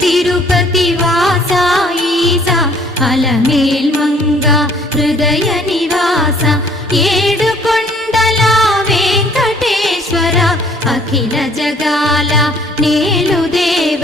తిరుపతి వాస ఈసా అలమేల్మంగ హృదయ నివాస ఏడు కొండల వెంకటేశ్వర అఖిల జగాల నేలు దేవ